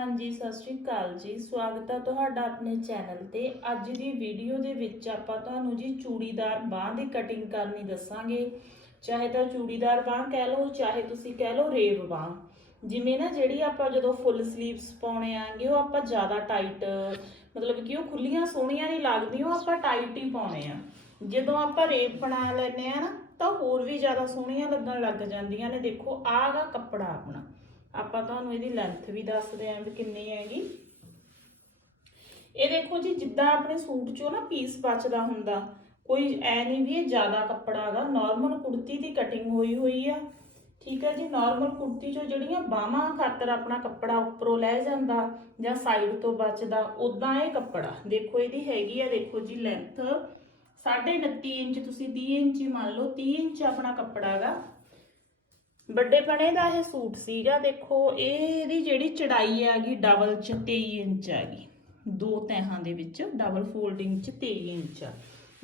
ਹਾਂਜੀ, ਸਤਿ ਸ਼੍ਰੀ ਅਕਾਲ ਜੀ। ਸਵਾਗਤ ਹੈ ਤੁਹਾਡਾ ਆਪਣੇ ਚੈਨਲ ਤੇ। ਅੱਜ ਦੀ ਵੀਡੀਓ ਦੇ ਵਿੱਚ ਆਪਾਂ ਤੁਹਾਨੂੰ ਜੀ ਚੂੜੀਦਾਰ ਬਾਹ ਦੀ ਕਟਿੰਗ ਕਰਨੀ ਦੱਸਾਂਗੇ। ਚਾਹੇ ਤਾਂ ਚੂੜੀਦਾਰ ਬਾਹ ਕਹਿ ਲਓ, ਚਾਹੇ ਤੁਸੀਂ ਕਹਿ ਲਓ ਰੇਵ ਬਾਹ। ਜਿਵੇਂ ਨਾ ਜਿਹੜੀ ਆਪਾਂ ਜਦੋਂ ਫੁੱਲ ਸਲੀਵਸ ਪਾਉਣੇ ਆਂਗੇ, ਉਹ ਆਪਾਂ ਜ਼ਿਆਦਾ ਟਾਈਟ ਮਤਲਬ ਕਿ ਉਹ ਖੁੱਲੀਆਂ ਸੋਹਣੀਆਂ ਨਹੀਂ ਲੱਗਦੀਆਂ, ਉਹ ਆਪਾਂ ਟਾਈਟ ਹੀ ਪਾਉਣੇ ਆ। ਜਦੋਂ ਆਪਾਂ ਰੇਵ ਬਣਾ ਲੈਨੇ ਆ ਨਾ, ਤਾਂ ਹੋਰ ਵੀ ਜ਼ਿਆਦਾ ਸੋਹਣੀਆਂ ਲੱਗਣ ਲੱਗ ਜਾਂਦੀਆਂ ਨੇ। ਦੇਖੋ, ਆਹ ਗਾ ਕੱਪੜਾ ਆਪਣਾ। ਆਪਾਂ ਤੁਹਾਨੂੰ ਇਹਦੀ ਲੈਂਥ ਵੀ ਦੱਸਦੇ ਆਂ ਵੀ ਕਿੰਨੀ ਹੈਗੀ। ਇਹ ਦੇਖੋ ਜੀ, ਜਿੱਦਾਂ ਆਪਣੇ ਸੂਟ ਚੋਂ ਨਾ ਪੀਸ ਬਚਦਾ ਹੁੰਦਾ, ਕੋਈ ਐ ਨਹੀਂ ਵੀ ਇਹ ਜ਼ਿਆਦਾ ਕੱਪੜਾ ਹੈਗਾ। ਨਾਰਮਲ ਕੁੜਤੀ ਦੀ ਕਟਿੰਗ ਹੋਈ ਹੋਈ ਆ, ਠੀਕ ਹੈ ਜੀ? ਨਾਰਮਲ ਕੁੜਤੀ ਚੋਂ ਜਿਹੜੀਆਂ ਬਾਹਾਂ ਖਾਤਰ ਆਪਣਾ ਕੱਪੜਾ ਉੱਪਰੋਂ ਲੈ ਜਾਂਦਾ ਜਾਂ ਸਾਈਡ ਤੋਂ ਬਚਦਾ ਉਦਾਂ ਇਹ ਕੱਪੜਾ। ਦੇਖੋ ਇਹਦੀ ਹੈਗੀ ਆ, ਦੇਖੋ ਜੀ ਲੈਂਥ 29 ਇੰਚ, ਤੁਸੀਂ 30 ਇੰਚ ਹੀ ਮੰਨ ਲਓ 30 ਇੰਚ ਆਪਣਾ ਕੱਪੜਾ ਹੈਗਾ। ਵੱਡੇ ਪਣੇ ਦਾ ਇਹ ਸੂਟ ਸੀਗਾ ਦੇਖੋ ਇਹਦੀ ਜਿਹੜੀ ਚੜਾਈ ਹੈਗੀ ਡਬਲ ਚ 23 ਇੰਚ ਹੈਗੀ, ਦੋ ਤਹਿਾਂ ਦੇ ਵਿੱਚ ਡਬਲ ਫੋਲਡਿੰਗ ਚ 23 ਇੰਚ ਆ।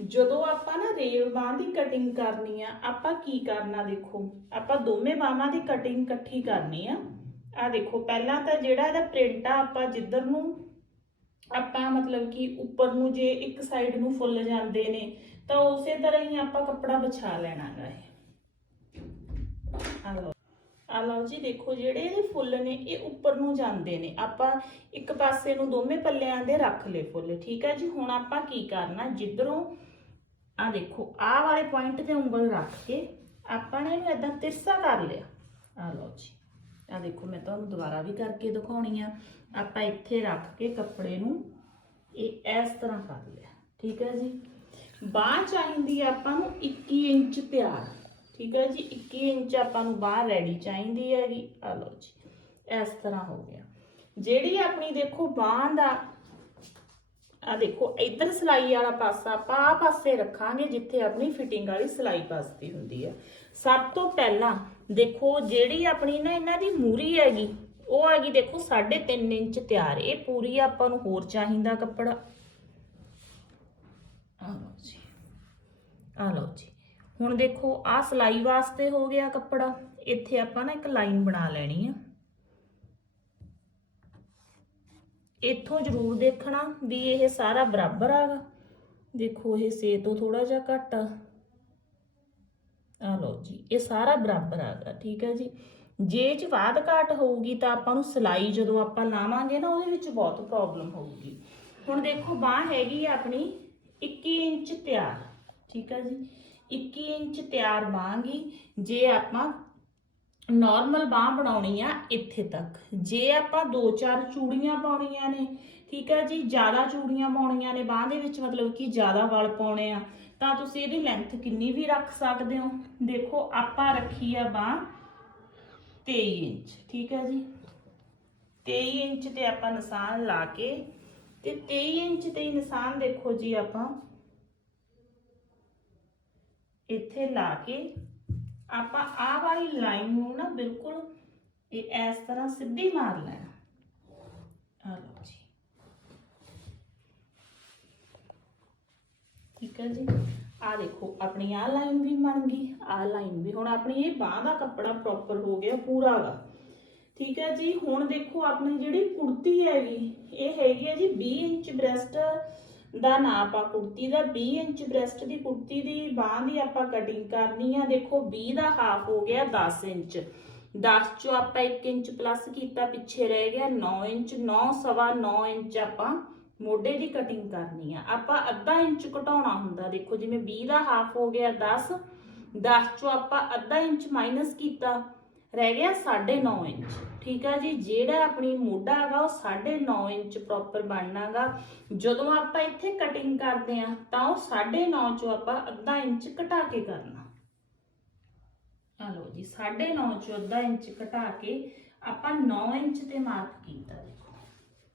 ਜਦੋਂ ਆਪਾਂ ਨਾ ਰੇਲ ਬਾਹ ਦੀ ਕਟਿੰਗ ਕਰਨੀ ਆ, ਆਪਾਂ ਕੀ ਕਰਨਾ ਦੇਖੋ? ਆਪਾਂ ਦੋਵੇਂ ਬਾਹਾਂ ਦੀ ਕਟਿੰਗ ਇਕੱਠੀ ਕਰਨੀ ਆ। ਆ ਦੇਖੋ, ਪਹਿਲਾਂ ਤਾਂ ਜਿਹੜਾ ਇਹਦਾ ਪ੍ਰਿੰਟ ਆ, ਆਪਾਂ ਜਿੱਧਰ ਨੂੰ ਆਪਾਂ ਮਤਲਬ ਕਿ ਉੱਪਰ ਨੂੰ ਜੇ ਇੱਕ ਸਾਈਡ ਨੂੰ ਫੁੱਲ ਜਾਂਦੇ ਨੇ, ਤਾਂ ਉਸੇ ਤਰ੍ਹਾਂ ਹੀ ਆਪਾਂ ਕੱਪੜਾ ਵਿਛਾ ਲੈਣਾ ਗਾ ਇਹ। ਆ ਲਓ। ਆ ਲਓ ਜੀ, ਦੇਖੋ ਜਿਹੜੇ ਇਹਦੇ ਫੁੱਲ ਨੇ, ਇਹ ਉੱਪਰ ਨੂੰ ਜਾਂਦੇ ਨੇ। ਆਪਾਂ ਇੱਕ ਪਾਸੇ ਨੂੰ ਦੋਵੇਂ ਪੱਲਿਆਂ ਦੇ ਰੱਖ ਲਏ ਫੁੱਲ, ਠੀਕ ਹੈ ਜੀ? ਹੁਣ ਆਪਾਂ ਕੀ ਕਰਨਾ? ਜਿੱਧਰੋਂ ਆ ਦੇਖੋ ਆਹ ਵਾਲੇ ਪੁਆਇੰਟ ਤੇ ਉਂਗਲ ਰੱਖ ਕੇ ਆਪਾਂ ਨੇ ਇਹਨੂੰ ਇਦਾਂ ਤਿਰਸਾ ਕਰ ਲਿਆ। ਆ ਲਓ ਜੀ। ਆ ਦੇਖੋ, ਮੈਂ ਤੁਹਾਨੂੰ ਦੁਬਾਰਾ ਵੀ ਕਰਕੇ ਦਿਖਾਉਣੀ ਆ। ਆਪਾਂ ਇੱਥੇ ਰੱਖ ਕੇ ਕੱਪੜੇ ਨੂੰ ਇਹ ਇਸ ਤਰ੍ਹਾਂ ਕਰ ਲਿਆ। ਠੀਕ ਹੈ ਜੀ? ਬਾਹ ਚਾਹੀਦੀ ਆ ਆਪਾਂ ਨੂੰ 21 ਇੰਚ ਤਿਆਰ। ਠੀਕ ਹੈ ਜੀ 21 ਇੰਚ ਆਪਾਂ ਨੂੰ ਬਾਹ ਰੈਡੀ ਚਾਹੀਦੀ ਹੈਗੀ। ਆ ਲਓ ਜੀ, ਇਸ ਤਰ੍ਹਾਂ ਹੋ ਗਿਆ। ਜਿਹੜੀ ਆਪਣੀ ਦੇਖੋ ਬਾਹ ਦਾ ਆ ਦੇਖੋ, ਇੱਧਰ ਸਿਲਾਈ ਵਾਲਾ ਪਾਸਾ ਆਪਾਂ ਆ ਪਾਸੇ ਰੱਖਾਂਗੇ ਜਿੱਥੇ ਆਪਣੀ ਫਿਟਿੰਗ ਵਾਲੀ ਸਿਲਾਈ ਪਾਸਦੀ ਹੁੰਦੀ ਆ ਸਭ ਤੋਂ ਪਹਿਲਾਂ ਦੇਖੋ, ਜਿਹੜੀ ਆਪਣੀ ਨਾ ਇਹਨਾਂ ਦੀ ਮੂਰੀ ਹੈਗੀ, ਉਹ ਹੈਗੀ ਦੇਖੋ 3.5 ਇੰਚ ਤਿਆਰ। ਇਹ ਪੂਰੀ ਆਪਾਂ ਨੂੰ ਹੋਰ ਚਾਹੀਦਾ ਕੱਪੜਾ। ਆ ਲਓ ਜੀ ਆ ਲਓ ਜੀ। ਹੁਣ ਦੇਖੋ ਆ ਸਿਲਾਈ ਵਾਸਤੇ ਹੋ ਗਿਆ ਕੱਪੜਾ। ਇੱਥੇ ਆਪਾਂ ਨਾ ਇੱਕ ਲਾਈਨ ਬਣਾ ਲੈਣੀ ਆ। ਇੱਥੋਂ ਜ਼ਰੂਰ ਦੇਖਣਾ ਵੀ ਇਹ ਸਾਰਾ ਬਰਾਬਰ ਆਗਾ। ਦੇਖੋ, ਇਹ ਸੇ ਤੋਂ ਥੋੜਾ ਜਿਹਾ ਘੱਟ ਆ। ਆ ਲਓ ਜੀ, ਇਹ ਸਾਰਾ ਬਰਾਬਰ ਆਗਾ, ਠੀਕ ਹੈ ਜੀ। ਜੇ ਇਹ ਚ ਬਾਦ ਘਾਟ ਹੋਊਗੀ ਤਾਂ ਆਪਾਂ ਨੂੰ ਸਿਲਾਈ ਜਦੋਂ ਆਪਾਂ ਲਾਵਾਂਗੇ ਨਾ, ਉਹਦੇ ਵਿੱਚ ਬਹੁਤ ਪ੍ਰੋਬਲਮ ਹੋਊਗੀ। ਹੁਣ ਦੇਖੋ, ਬਾਹ ਹੈਗੀ ਆ ਆਪਣੀ 21 ਇੰਚ ਤਿਆਰ, ਠੀਕ ਹੈ ਜੀ। 21 ਇੰਚ ਤਿਆਰ ਬਾਂਗੀ ਜੇ ਆਪਾਂ ਨਾਰਮਲ ਬਾਹ ਬਣਾਉਣੀ ਆ ਇੱਥੇ ਤੱਕ। ਜੇ ਆਪਾਂ ਦੋ ਚਾਰ ਚੂੜੀਆਂ ਪਾਉਣੀਆਂ ਨੇ, ਠੀਕ ਹੈ ਜੀ, ਜ਼ਿਆਦਾ ਚੂੜੀਆਂ ਪਾਉਣੀਆਂ ਨੇ ਬਾਹ ਦੇ ਵਿੱਚ, ਮਤਲਬ ਕਿ ਜ਼ਿਆਦਾ ਵਲ ਪਾਉਣੇ ਆ, ਤਾਂ ਤੁਸੀਂ ਇਹਦੀ ਲੈਂਥ ਕਿੰਨੀ ਵੀ ਰੱਖ ਸਕਦੇ ਹੋ। ਦੇਖੋ, ਆਪਾਂ ਰੱਖੀ ਆ ਬਾਹ 23 ਇੰਚ, ਠੀਕ ਹੈ ਜੀ। 23 ਇੰਚ ਤੇ ਆਪਾਂ ਨਿਸ਼ਾਨ ਲਾ ਕੇ, ਤੇ 23 ਇੰਚ ਤੇ ਨਿਸ਼ਾਨ ਦੇਖੋ ਜੀ ਆਪਾਂ ਇੱਥੇ ਲਾ ਕੇ ਆਪਾਂ ਆਹ ਵਾਲੀ ਲਾਈਨ ਨੂੰ ਨਾ ਬਿਲਕੁਲ ਇਹ ਇਸ ਤਰ੍ਹਾਂ ਸਿੱਧੀ ਮਾਰ ਲੈਣਾ। ਆ ਲਓ ਜੀ। ਠੀਕ ਹੈ ਜੀ। ਆ ਦੇਖੋ, ਆਪਣੀ ਆ ਲਾਈਨ ਵੀ ਬਣ ਗਈ। ਆ ਲਾਈਨ ਵੀ, ਹੁਣ ਆਪਣੀ ਇਹ ਬਾਹ ਦਾ ਕੱਪੜਾ ਪ੍ਰੋਪਰ ਹੋ ਗਿਆ ਪੂਰਾ ਗਾ ਠੀਕ ਹੈ ਜੀ, ਹੁਣ ਦੇਖੋ ਆਪਣੀ ਜਿਹੜੀ ਕੁੜਤੀ ਹੈਗੀ, ਇਹ ਹੈਗੀ ਹੈ ਜੀ 20 ਇੰਚ ਬ੍ਰੈਸਟ ਦਾ ਨਾਪ ਆ ਕੁੜਤੀ ਦਾ 20 ਇੰਚ ਬ੍ਰੈਸਟ ਦੀ ਕੁੜਤੀ ਦੀ, ਬਾਹ ਦੀ ਆਪਾਂ ਕਟਿੰਗ ਕਰਨੀ ਆ। ਦੇਖੋ 20 ਦਾ ਹਾਫ ਹੋ ਗਿਆ 10 ਇੰਚ। 10 ਚੋਂ ਆਪਾਂ 1 ਇੰਚ ਪਲੱਸ ਕੀਤਾ, ਪਿੱਛੇ ਰਹਿ ਗਿਆ 9 ਇੰਚ 9 ਸਵਾ 9 ਇੰਚ ਆਪਾਂ ਮੋਢੇ ਦੀ ਕਟਿੰਗ ਕਰਨੀ ਆ। ਆਪਾਂ ਅੱਧਾ ਇੰਚ ਘਟਾਉਣਾ ਹੁੰਦਾ, ਦੇਖੋ ਜਿਵੇਂ 20 ਦਾ ਹਾਫ ਹੋ ਗਿਆ 10 10 ਚੋਂ ਆਪਾਂ ਅੱਧਾ ਇੰਚ ਮਾਈਨਸ ਕੀਤਾ, ਰਹਿ ਗਿਆ 9.5 ਇੰਚ। ਠੀਕ ਆ ਜੀ, ਜਿਹੜਾ ਆਪਣੀ ਮੋਢਾ ਹੈਗਾ ਉਹ 9.5 ਇੰਚ ਪ੍ਰੋਪਰ ਬਣਨਾਗਾ ਜਦੋਂ ਆਪਾਂ ਇੱਥੇ ਕਟਿੰਗ ਕਰਦੇ ਆ ਤਾਂ ਉਹ 9.5 ਚੋਂ ਆਪਾਂ ਅੱਧਾ ਇੰਚ ਘਟਾ ਕੇ ਕਰਨਾ। ਆ ਲਓ ਜੀ 9.5 ਚੋਂ ਅੱਧਾ ਇੰਚ ਘਟਾ ਕੇ ਆਪਾਂ 9 ਇੰਚ ਤੇ ਮਾਰਕ ਕੀਤਾ ਦੇਖੋ।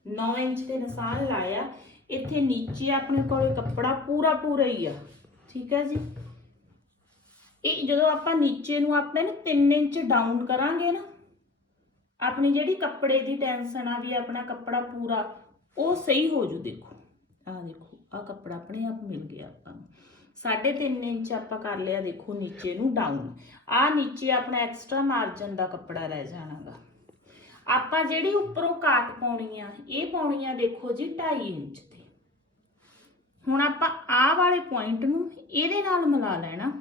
9 ਇੰਚ ਤੇ ਨਿਸ਼ਾਨ ਲਾਇਆ। ਇੱਥੇ ਨੀਚੇ ਆਪਣੇ ਕੋਲ ਕੱਪੜਾ ਪੂਰਾ ਪੂਰਾ ਹੀ ਆ। ਠੀਕ ਹੈ ਜੀ। ਇਹ ਜਦੋਂ ਆਪਾਂ ਨੀਚੇ ਨੂੰ ਆਪਣੇ ਨਾ 3 ਇੰਚ ਡਾਊਨ ਕਰਾਂਗੇ ਨਾ ਆਪਣੀ ਜਿਹੜੀ ਕੱਪੜੇ ਦੀ ਟੈਂਸ਼ਨ ਆ, ਵੀ ਆਪਣਾ ਕੱਪੜਾ ਪੂਰਾ, ਉਹ ਸਹੀ ਹੋ ਜੂ, ਦੇਖੋ। ਆ ਦੇਖੋ ਆ ਕੱਪੜਾ ਆਪਣੇ ਆਪ ਮਿਲ ਗਿਆ ਆਪਾਂ ਨੂੰ। 3.5 ਇੰਚ ਆਪਾਂ ਕਰ ਲਿਆ, ਦੇਖੋ, ਨੀਚੇ ਨੂੰ ਡਾਊਨ ਆ ਨੀਚੇ ਆਪਣਾ ਐਕਸਟਰਾ ਮਾਰਜਨ ਦਾ ਕੱਪੜਾ ਰਹਿ ਜਾਣਾਗਾ। ਆਪਾਂ ਜਿਹੜੀ ਉੱਪਰੋਂ ਕਾਟ ਪਾਉਣੀ ਆ, ਇਹ ਪਾਉਣੀ ਆ, ਦੇਖੋ ਜੀ 2.5 ਇੰਚ ਤੇ। ਹੁਣ ਆਪਾਂ ਆਹ ਵਾਲੇ ਪੁਆਇੰਟ ਨੂੰ ਇਹਦੇ ਨਾਲ ਮਿਲਾ ਲੈਣਾ।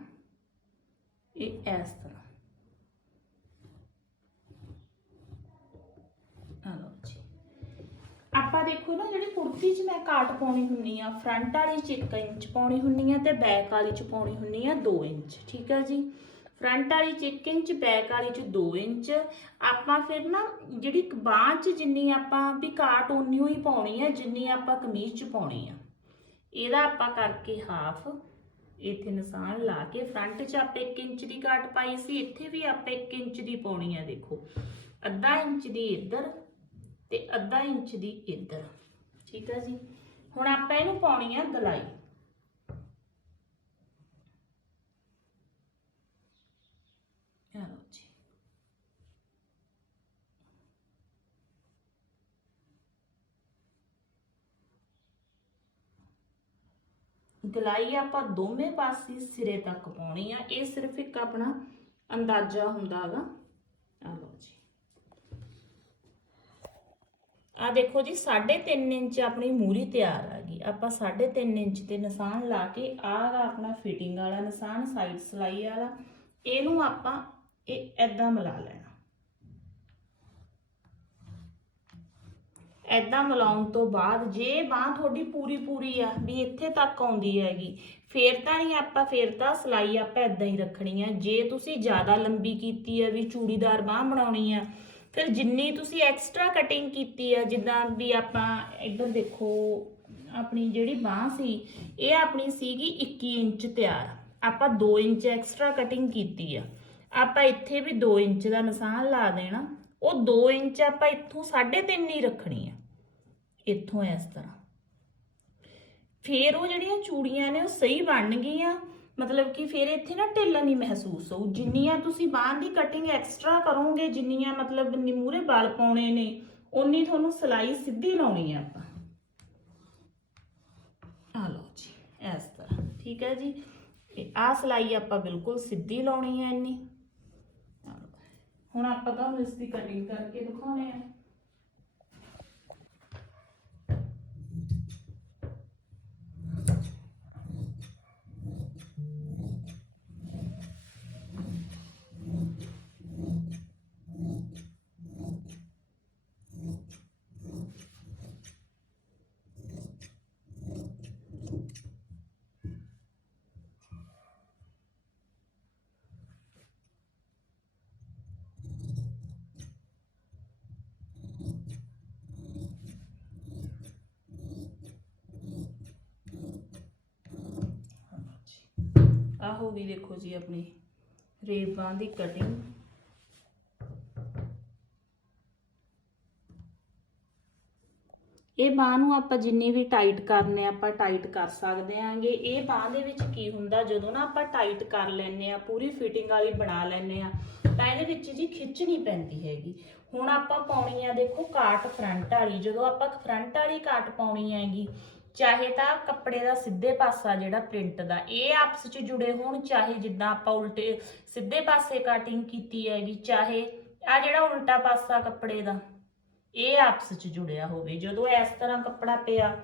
ਇਹ ਇਸ ਤਰ੍ਹਾਂ ਆ ਲਓ ਜੀ ਆਪਾਂ ਦੇਖੋ ਨਾ ਜਿਹੜੀ ਕੁੜਤੀ 'ਚ ਮੈਂ ਕਾਟ ਪਾਉਣੀ ਹੁੰਨੀ ਆ ਫਰੰਟ ਵਾਲੀ 'ਚ 1 ਇੰਚ ਪਾਉਣੀ ਹੁੰਨੀ ਆ ਤੇ ਬੈਕ ਵਾਲੀ 'ਚ ਪਾਉਣੀ ਹੁੰਨੀ ਆ 2 ਇੰਚ, ਠੀਕ ਆ ਜੀ? ਫਰੰਟ ਵਾਲੀ 'ਚ 1 ਇੰਚ ਬੈਕ ਵਾਲੀ 'ਚ 2 ਇੰਚ। ਆਪਾਂ ਫਿਰ ਨਾ ਜਿਹੜੀ ਬਾਂਹ 'ਚ ਜਿੰਨੀ ਆਪਾਂ ਵੀ ਕਾਟ ਉਨੀ ਹੀ ਪਾਉਣੀ ਆ, ਜਿੰਨੀ ਆਪਾਂ ਕਮੀਜ਼ 'ਚ ਪਾਉਣੀ ਆ। ਇਹਦਾ ਆਪਾਂ ਕਰਕੇ ਹਾਫ ਇੱਥੇ ਨਿਸ਼ਾਨ ਲਾ ਕੇ ਫਰੰਟ 'ਚ ਆਪਾਂ 1 ਇੰਚ ਦੀ ਕਾਟ ਪਾਈ ਸੀ, ਇੱਥੇ ਵੀ ਆਪਾਂ 1 ਇੰਚ ਦੀ ਪਾਉਣੀ ਆ, ਦੇਖੋ। ਅੱਧਾ ਇੰਚ ਦੀ ਇੱਧਰ ਤੇ ਅੱਧਾ ਇੰਚ ਦੀ ਇੱਧਰ। ਠੀਕ ਹੈ ਜੀ? ਹੁਣ ਆਪਾਂ ਇਹਨੂੰ ਪਾਉਣੀ ਆ ਦਲਾਈ ਜੀ। ਗਲਾਈ ਆਪਾਂ ਦੋਵੇਂ ਪਾਸੇ ਸਿਰੇ ਤੱਕ ਪਾਉਣੀ ਆ। ਇਹ ਸਿਰਫ ਇੱਕ ਆਪਣਾ ਅੰਦਾਜ਼ਾ ਹੁੰਦਾ ਹੈਗਾ ਆ ਲਓ ਜੀ। ਆ ਦੇਖੋ ਜੀ 3.5 ਇੰਚ ਆਪਣੀ ਮੂਰੀ ਤਿਆਰ ਆ ਗਈ। ਆਪਾਂ 3.5 ਇੰਚ ਤੇ ਨਿਸ਼ਾਨ ਲਾ ਕੇ ਆਹ ਗਾ ਆਪਣਾ ਫਿਟਿੰਗ ਵਾਲਾ ਨਿਸ਼ਾਨ ਸਾਈਡ ਸਲਾਈ ਵਾਲਾ। ਇਹਨੂੰ ਆਪਾਂ ਇਹ ਐਦਾਂ ਮਿਲਾ ਲੈਣਾ। ਐਦਾਂ ਮਿਲਾਉਣ ਤੋਂ ਬਾਅਦ ਜੇ ਬਾਹ ਤੁਹਾਡੀ ਪੂਰੀ ਪੂਰੀ ਆ, ਵੀ ਇੱਥੇ ਤੱਕ ਆਉਂਦੀ ਹੈਗੀ, ਫੇਰ ਤਾਂ ਨਹੀਂ ਆਪਾਂ, ਫੇਰ ਤਾਂ ਸਲਾਈ ਆਪਾਂ ਐਦਾਂ ਹੀ ਰੱਖਣੀ ਆ। ਜੇ ਤੁਸੀਂ ਜ਼ਿਆਦਾ ਲੰਬੀ ਕੀਤੀ ਹੈ ਵੀ ਚੂੜੀਦਾਰ ਬਾਹ ਬਣਾਉਣੀ ਆ ਫਿਰ ਜਿੰਨੀ ਤੁਸੀਂ ਐਕਸਟਰਾ ਕਟਿੰਗ ਕੀਤੀ ਆ, ਜਿੱਦਾਂ ਵੀ ਆਪਾਂ ਇੱਧਰ ਦੇਖੋ, ਆਪਣੀ ਜਿਹੜੀ ਬਾਹ ਸੀ, ਇਹ ਆਪਣੀ ਸੀਗੀ 21 ਇੰਚ ਤਿਆਰ। ਆਪਾਂ 2 ਇੰਚ ਐਕਸਟਰਾ ਕਟਿੰਗ ਕੀਤੀ ਆ। ਆਪਾਂ ਇੱਥੇ ਵੀ 2 ਇੰਚ ਦਾ ਨਿਸ਼ਾਨ ਲਾ ਦੇਣਾ। ਉਹ 2 ਇੰਚ ਆਪਾਂ ਇੱਥੋਂ 3.5 ਹੀ ਰੱਖਣੀ ਆ। ਇੱਥੋਂ ਇਸ ਤਰ੍ਹਾਂ। ਫੇਰ ਉਹ ਜਿਹੜੀਆਂ ਚੂੜੀਆਂ ਨੇ, ਉਹ ਸਹੀ ਬਣ ਗਈਆਂ। ਮਤਲਬ ਕਿ ਫਿਰ ਇੱਥੇ ਨਾ ਢਿੱਲ ਨਹੀਂ ਮਹਿਸੂਸ ਹੋਊ। ਜਿੰਨੀਆਂ ਤੁਸੀਂ ਬਾਹਾਂ ਦੀ ਕਟਿੰਗ ਐਕਸਟਰਾ ਕਰੋਗੇ, ਜਿੰਨੀਆਂ ਮਤਲਬ ਨਿਮੂਰੇ ਵਾਲ ਪਾਉਣੇ ਨੇ, ਓਨੀ ਤੁਹਾਨੂੰ ਸਲਾਈ ਸਿੱਧੀ ਲਾਉਣੀ ਹੈ ਆਪਾਂ। ਆ ਲਓ ਜੀ, ਇਸ ਤਰ੍ਹਾਂ। ਠੀਕ ਹੈ ਜੀ? ਤੇ ਆਹ ਸਲਾਈ ਆਪਾਂ ਬਿਲਕੁਲ ਸਿੱਧੀ ਲਾਉਣੀ ਹੈ ਇੰਨੀ। ਹੁਣ ਆਪਾਂ ਤੁਹਾਨੂੰ ਇਸ ਦੀ ਕਟਿੰਗ ਕਰਕੇ ਦਿਖਾਉਣੇ ਆ ਆ ਹੋ ਗਈ ਦੇਖੋ ਜੀ ਆਪਣੀ ਰੇਬਾਂ ਦੀ ਕਟਿੰਗ ਇਹ ਬਾਹ ਨੂੰ ਆਪਾਂ ਜਿੰਨੀ ਵੀ ਟਾਈਟ ਕਰਨੇ ਆਪਾਂ ਟਾਈਟ ਕਰ ਸਕਦੇ ਆਂਗੇ। ਇਹ ਬਾਹ ਦੇ ਵਿੱਚ ਕੀ ਹੁੰਦਾ, ਜਦੋਂ ਨਾ ਆਪਾਂ ਟਾਈਟ ਕਰ ਲੈਨੇ ਆ, ਪੂਰੀ ਫਿਟਿੰਗ ਵਾਲੀ ਬਣਾ ਲੈਨੇ ਆ, ਤਾਂ ਇਹਦੇ ਵਿੱਚ ਜੀ ਖਿੱਚ ਨਹੀਂ ਪੈਂਦੀ ਹੈਗੀ। ਹੁਣ ਆਪਾਂ ਪਾਉਣੀ ਆ ਦੇਖੋ ਕਾਟ ਫਰੰਟ ਵਾਲੀ। ਜਦੋਂ ਆਪਾਂ ਫਰੰਟ ਵਾਲੀ ਕਾਟ ਪਾਉਣੀ ਹੈਗੀ ਚਾਹੇ ਤਾਂ ਕੱਪੜੇ ਦਾ ਸਿੱਧੇ ਪਾਸਾ ਜਿਹੜਾ ਪ੍ਰਿੰਟ ਦਾ, ਇਹ ਆਪਸ ਵਿੱਚ ਜੁੜੇ ਹੋਣ, ਚਾਹੇ ਜਿੱਦਾਂ ਆਪਾਂ ਉਲਟੇ ਸਿੱਧੇ ਪਾਸੇ ਕਟਿੰਗ ਕੀਤੀ ਹੈਗੀ, ਚਾਹੇ ਆ ਜਿਹੜਾ ਉਲਟਾ ਪਾਸਾ ਕੱਪੜੇ ਦਾ, ਇਹ ਆਪਸ ਵਿੱਚ ਜੁੜਿਆ ਹੋਵੇ। ਜਦੋਂ ਇਸ ਤਰ੍ਹਾਂ ਕੱਪੜਾ ਪਿਆ,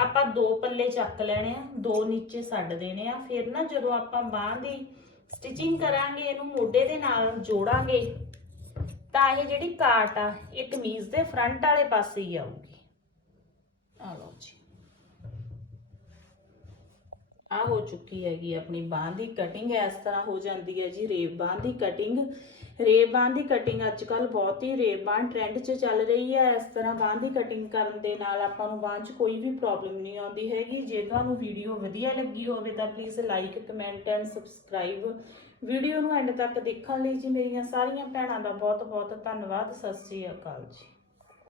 ਆਪਾਂ ਦੋ ਪੱਲੇ ਚੱਕ ਲੈਣੇ ਆ, ਦੋ ਨੀਚੇ ਛੱਡ ਦੇਣੇ ਆ, ਫਿਰ ਨਾ ਜਦੋਂ ਆਪਾਂ ਬਾਹਾਂ ਦੀ ਸਟਿਚਿੰਗ ਕਰਾਂਗੇ, ਇਹਨੂੰ ਮੋਢੇ ਦੇ ਨਾਲ ਜੋੜਾਂਗੇ, ਤਾਂ ਇਹ ਜਿਹੜੀ ਕਾਟ ਆ, ਇਹ ਕਮੀਜ਼ ਦੇ ਫਰੰਟ ਵਾਲੇ ਪਾਸੇ ਹੀ ਆਊਗੀ। ਆ ਲਓ ਜੀ। ਆ ਹੋ ਚੁੱਕੀ ਹੈਗੀ ਆਪਣੀ ਬਾਹ ਦੀ ਕਟਿੰਗ ਇਸ ਤਰ੍ਹਾਂ ਹੋ ਜਾਂਦੀ ਹੈ ਜੀ ਰੇਬ ਬਾਹ ਦੀ ਕਟਿੰਗ ਰੇਬ ਬਾਹ ਦੀ ਕਟਿੰਗ ਅੱਜ ਕੱਲ ਬਹੁਤ ਹੀ ਰੇਬ ਬਾਹ ਟ੍ਰੈਂਡ 'ਚ ਚੱਲ ਰਹੀ ਹੈ। ਇਸ ਤਰ੍ਹਾਂ ਬਾਹ ਦੀ ਕਟਿੰਗ ਕਰਨ ਦੇ ਨਾਲ ਆਪਾਂ ਨੂੰ ਬਾਹ 'ਚ ਕੋਈ ਵੀ ਪ੍ਰੋਬਲਮ ਨਹੀਂ ਆਉਂਦੀ ਹੈਗੀ। ਜੇ ਤੁਹਾਨੂੰ ਵੀਡੀਓ ਵਧੀਆ ਲੱਗੀ ਹੋਵੇ ਤਾਂ please like comment and subscribe video ਨੂੰ ਐਂਡ ਤੱਕ ਦੇਖਣ ਲਈ ਜੀ ਮੇਰੀਆਂ ਸਾਰੀਆਂ ਭੈਣਾਂ ਦਾ ਬਹੁਤ ਬਹੁਤ ਧੰਨਵਾਦ। ਸਤਿ ਸ੍ਰੀ ਅਕਾਲ ਜੀ।